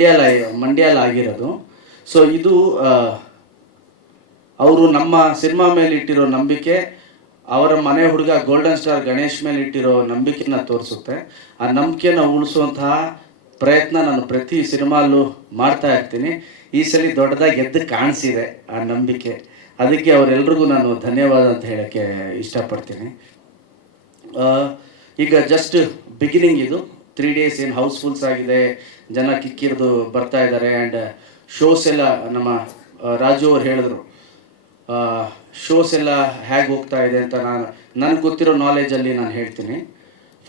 ಮಂಡ್ಯಾಲ ಮಂಡ್ಯಾಲ ಆಗಿರೋದು. ಸೊ ಇದು ಅವರು ನಮ್ಮ ಸಿನಿಮಾ ಮೇಲೆ ಇಟ್ಟಿರೋ ನಂಬಿಕೆ, ಅವರ ಮನೆ ಹುಡುಗ ಗೋಲ್ಡನ್ ಸ್ಟಾರ್ ಗಣೇಶ್ ಮೇಲೆ ಇಟ್ಟಿರೋ ನಂಬಿಕೆನ ತೋರಿಸುತ್ತೆ. ಆ ನಂಬಿಕೆನ ಉಳಿಸುವಂತಹ ಪ್ರಯತ್ನ ನಾನು ಪ್ರತಿ ಸಿನಿಮಾಲ್ಲೂ ಮಾಡ್ತಾ ಇರ್ತೀನಿ. ಈ ಸಲ ದೊಡ್ಡದಾಗಿ ಎದ್ದು ಕಾಣಿಸಿದೆ ಆ ನಂಬಿಕೆ. ಅದಕ್ಕೆ ಅವರೆಲ್ರಿಗೂ ನಾನು ಧನ್ಯವಾದ ಅಂತ ಹೇಳಕ್ಕೆ ಇಷ್ಟಪಡ್ತೀನಿ. ಈಗ ಜಸ್ಟ್ ಬಿಗಿನಿಂಗ್ ಇದು. ತ್ರೀ ಡೇಸ್ ಏನು ಹೌಸ್ಫುಲ್ಸ್ ಆಗಿದೆ, ಜನ ಕಿಕ್ಕಿರಿದು ಬರ್ತಾ ಇದ್ದಾರೆ ಆ್ಯಂಡ್ ಶೋಸ್ ಎಲ್ಲ ನಮ್ಮ ರಾಜು ಅವ್ರು ಹೇಳಿದ್ರು. ಶೋಸ್ ಎಲ್ಲ ಹೇಗೆ ಹೋಗ್ತಾ ಇದೆ ಅಂತ ನಾನು, ನನಗೆ ಗೊತ್ತಿರೋ ನಾಲೆಜಲ್ಲಿ ನಾನು ಹೇಳ್ತೀನಿ.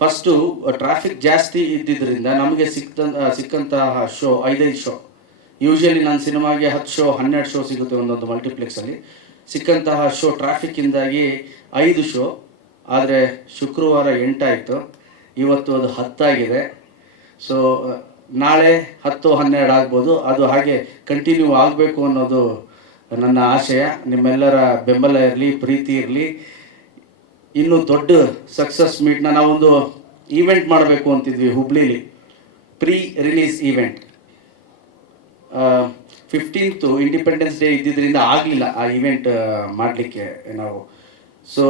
ಫಸ್ಟು ಟ್ರಾಫಿಕ್ ಜಾಸ್ತಿ ಇದ್ದಿದ್ದರಿಂದ ನಮಗೆ ಸಿಕ್ತ ಸಿಕ್ಕಂತಹ ಶೋ ಐದೈದು ಶೋ ಯೂಶಲಿ ನನ್ನ ಸಿನಿಮಾಗೆ ಹತ್ತು ಶೋ ಹನ್ನೆರಡು ಶೋ ಸಿಗುತ್ತೆ ಒಂದೊಂದು ಮಲ್ಟಿಪ್ಲೆಕ್ಸಲ್ಲಿ ಸಿಕ್ಕಂತಹ ಶೋ ಟ್ರಾಫಿಕ್ಕಿಂದಾಗಿ ಐದು ಶೋ ಆದರೆ ಶುಕ್ರವಾರ ಎಂಟಾಯಿತು. ಇವತ್ತು ಅದು ಹತ್ತಾಗಿದೆ. ಸೊ ನಾಳೆ ಹತ್ತು ಹನ್ನೆರಡು ಆಗ್ಬೋದು. ಅದು ಹಾಗೆ ಕಂಟಿನ್ಯೂ ಆಗಬೇಕು ಅನ್ನೋದು ನನ್ನ ಆಶಯ. ನಿಮ್ಮೆಲ್ಲರ ಬೆಂಬಲ ಇರಲಿ, ಪ್ರೀತಿ ಇರಲಿ. ಇನ್ನೂ ದೊಡ್ಡ ಸಕ್ಸಸ್ ಮೀಟ್ನ ನಾವೊಂದು ಈವೆಂಟ್ ಮಾಡಬೇಕು ಅಂತಿದ್ವಿ ಹುಬ್ಳಿಲಿ. Pre release event fifteenth independence day ಇದ್ದಿದ್ದರಿಂದ ಆಗಲಿಲ್ಲ ಆ ಈವೆಂಟ್ ಮಾಡಲಿಕ್ಕೆ ನಾವು. ಸೊ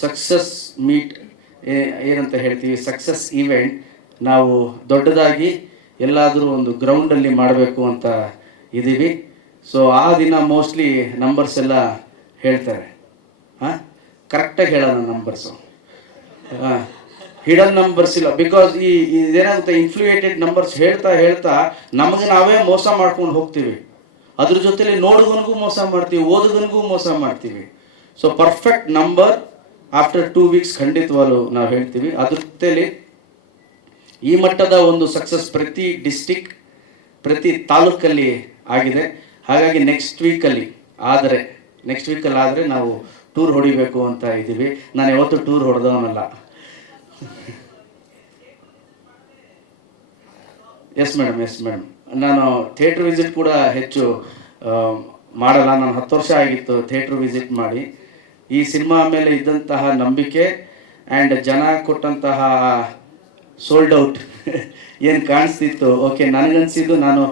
ಸಕ್ಸಸ್ ಮೀಟ್ ಏನಂತ ಹೇಳ್ತೀವಿ ಸಕ್ಸಸ್ ಈವೆಂಟ್ ನಾವು ದೊಡ್ಡದಾಗಿ ಎಲ್ಲಾದರೂ ಒಂದು ಗ್ರೌಂಡಲ್ಲಿ ಮಾಡಬೇಕು ಅಂತ ಇದ್ದೀವಿ ಸೊ ಆ ದಿನ ಮೋಸ್ಟ್ಲಿ ನಂಬರ್ಸ್ ಎಲ್ಲ ಹೇಳ್ತಾರೆ. ಹಾಂ? ಕರೆಕ್ಟಾಗಿ ಹೇಳೋಣ ನಂಬರ್ಸು ಹಿಡನ್ ನಂಬರ್ಸ್ ಇಲ್ಲ. ಬಿಕಾಸ್ ಈ, ಇದೇನಂತ ಇನ್ಫ್ಲೂಯೇಟೆಡ್ ನಂಬರ್ಸ್ ಹೇಳ್ತಾ ಹೇಳ್ತಾ ನಮಗೆ ನಾವೇ ಮೋಸ ಮಾಡ್ಕೊಂಡು ಹೋಗ್ತೀವಿ. ಅದ್ರ ಜೊತೆಲಿ ನೋಡುಗನಿಗೂ ಮೋಸ ಮಾಡ್ತೀವಿ, ಓದುಗನಿಗೂ ಮೋಸ ಮಾಡ್ತೀವಿ. So perfect number after two weeks ಖಂಡಿತವಾಗ್ಲೂ ನಾವು ಹೇಳ್ತೀವಿ. ಅದ್ರ ಜೊತೆಲಿ ಈ ಮಟ್ಟದ ಒಂದು ಸಕ್ಸಸ್ ಪ್ರತಿ ಡಿಸ್ಟಿಕ್ ಪ್ರತಿ ತಾಲೂಕಲ್ಲಿ ಆಗಿದೆ. ಹಾಗಾಗಿ ನೆಕ್ಸ್ಟ್ ವೀಕಲ್ಲಿ ಆದರೆ ನೆಕ್ಸ್ಟ್ ವೀಕಲ್ಲಿ ಆದರೆ ನಾವು ಟೂರ್ ಹೊಡಿಬೇಕು ಅಂತ ಇದ್ದೀವಿ. ನಾನು ಯಾವತ್ತೂ ಟೂರ್ ಹೊಡೆದವನಲ್ಲ. ಎಸ್ ಮೇಡಮ್ ಎಸ್ ಮೇಡಮ್ ನಾನು ಥಿಯೇಟ್ರ್ ವಿಸಿಟ್ ಕೂಡ ಹೆಚ್ಚು ಮಾಡಲ್ಲ. ನಾನು ಹತ್ತು ವರ್ಷ ಆಗಿತ್ತು ಥಿಯೇಟ್ರ್ ವಿಸಿಟ್ ಮಾಡಿ. ಈ ಸಿನಿಮಾ ಮೇಲೆ ಇದ್ದಂತಹ ನಂಬಿಕೆ ಆ್ಯಂಡ್ ಜನ ಕೊಟ್ಟಂತಹ ಸೋಲ್ಡ್ ಔಟ್ ಏನು ಕಾಣಿಸ್ತಿತ್ತು? ಓಕೆ ನನಗನ್ಸಿದ್ದು ನಾನು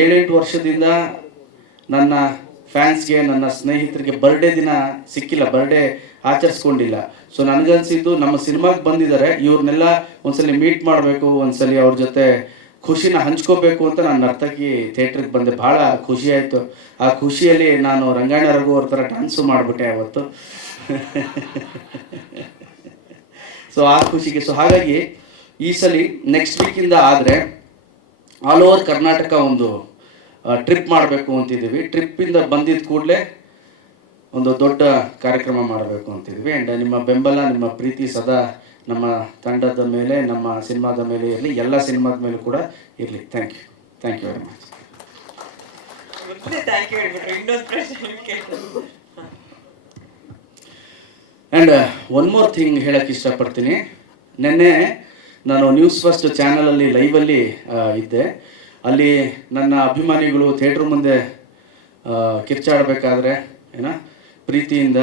ಏಳೆಂಟು ವರ್ಷದಿಂದ ನನ್ನ ಫ್ಯಾನ್ಸ್ಗೆ ನನ್ನ ಸ್ನೇಹಿತರಿಗೆ ಬರ್ಡೇ ದಿನ ಸಿಕ್ಕಿಲ್ಲ ಬರ್ಡೇ ಆಚರಿಸ್ಕೊಂಡಿಲ್ಲ. ಸೊ ನನಗನ್ಸಿದ್ದು ನಮ್ಮ ಸಿನಿಮಾಗೆ ಬಂದಿದ್ದಾರೆ, ಇವ್ರನ್ನೆಲ್ಲ ಒಂದ್ಸಲಿ ಮೀಟ್ ಮಾಡಬೇಕು, ಒಂದ್ಸಲಿ ಅವ್ರ ಜೊತೆ ಖುಷಿನ ಹಂಚ್ಕೋಬೇಕು ಅಂತ ನಾನು ನರ್ತಕಿ ಥಿಯೇಟ್ರಿಗೆ ಬಂದೆ. ಭಾಳ ಖುಷಿ ಆಯಿತು. ಆ ಖುಷಿಯಲ್ಲಿ ನಾನು ರಂಗಾಯಣ ರಘು ಅವ್ರ ಥರ ಡ್ಯಾನ್ಸು ಮಾಡಿಬಿಟ್ಟೆ ಅವತ್ತು. ಸೊ ಆ ಖುಷಿಗೆ ಸೊ ಹಾಗಾಗಿ ಈ ಸಲ ನೆಕ್ಸ್ಟ್ ವೀಕಿಂದ ಆದರೆ ಆಲ್ ಓವರ್ ಕರ್ನಾಟಕ ಒಂದು ಟ್ರಿಪ್ ಮಾಡಬೇಕು ಅಂತಿದ್ದೀವಿ. ಟ್ರಿಪ್ಪಿಂದ ಬಂದಿದ್ದ ಕೂಡಲೇ ಒಂದು ದೊಡ್ಡ ಕಾರ್ಯಕ್ರಮ ಮಾಡಬೇಕು ಅಂತಿದ್ದೀವಿ. ಆ್ಯಂಡ್ ನಿಮ್ಮ ಬೆಂಬಲ, ನಿಮ್ಮ ಪ್ರೀತಿ ಸದಾ ನಮ್ಮ ತಂಡದ ಮೇಲೆ, ನಮ್ಮ ಸಿನಿಮಾದ ಮೇಲೆ ಇರಲಿ. ಎಲ್ಲ ಸಿನಿಮಾದ ಮೇಲೂ ಕೂಡ ಇರಲಿ. Thank you thank you very much ಇನ್ನೊಂದು ಆ್ಯಂಡ್ ಒನ್ ಮೋರ್ ಥಿಂಗ್ ಹೇಳಕ್ಕೆ ಇಷ್ಟಪಡ್ತೀನಿ. ನಿನ್ನೆ ನಾನು ನ್ಯೂಸ್ ಫಸ್ಟ್ ಚಾನಲಲ್ಲಿ ಲೈವಲ್ಲಿ ಇದ್ದೆ. ಅಲ್ಲಿ ನನ್ನ ಅಭಿಮಾನಿಗಳು ಥಿಯೇಟ್ರ್ ಮುಂದೆ ಕಿರ್ಚಾಡಬೇಕಾದ್ರೆ, ಏನ, ಪ್ರೀತಿಯಿಂದ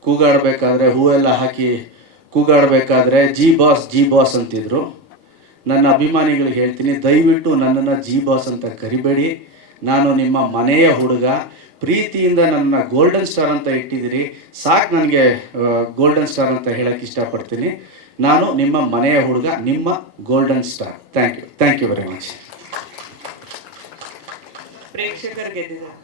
ಕೂಗಾಡಬೇಕಾದ್ರೆ, ಹೂವೆಲ್ಲ ಹಾಕಿ ಕೂಗಾಡಬೇಕಾದ್ರೆ, ಜಿ ಬಾಸ್ ಜಿ ಬಾಸ್ ಅಂತಿದ್ರು. ನನ್ನ ಅಭಿಮಾನಿಗಳಿಗೆ ಹೇಳ್ತೀನಿ, ದಯವಿಟ್ಟು ನನ್ನನ್ನು ಜಿ ಬಾಸ್ ಅಂತ ಕರಿಬೇಡಿ. ನಾನು ನಿಮ್ಮ ಮನೆಯ ಹುಡುಗ, ಪ್ರೀತಿಯಿಂದ ನನ್ನ ಗೋಲ್ಡನ್ ಸ್ಟಾರ್ ಅಂತ ಇಟ್ಟಿದ್ದೀರಿ. ಸಾಕು ನನಗೆ ಗೋಲ್ಡನ್ ಸ್ಟಾರ್ ಅಂತ ಹೇಳಕ್ಕೆ ಇಷ್ಟಪಡ್ತೀನಿ. ನಾನು ನಿಮ್ಮ ಮನೆಯ ಹುಡುಗ, ನಿಮ್ಮ golden star thank you thank you very much ಪ್ರೇಕ್ಷಕರು ಗೆದ್ದಿದ್ದಾರೆ.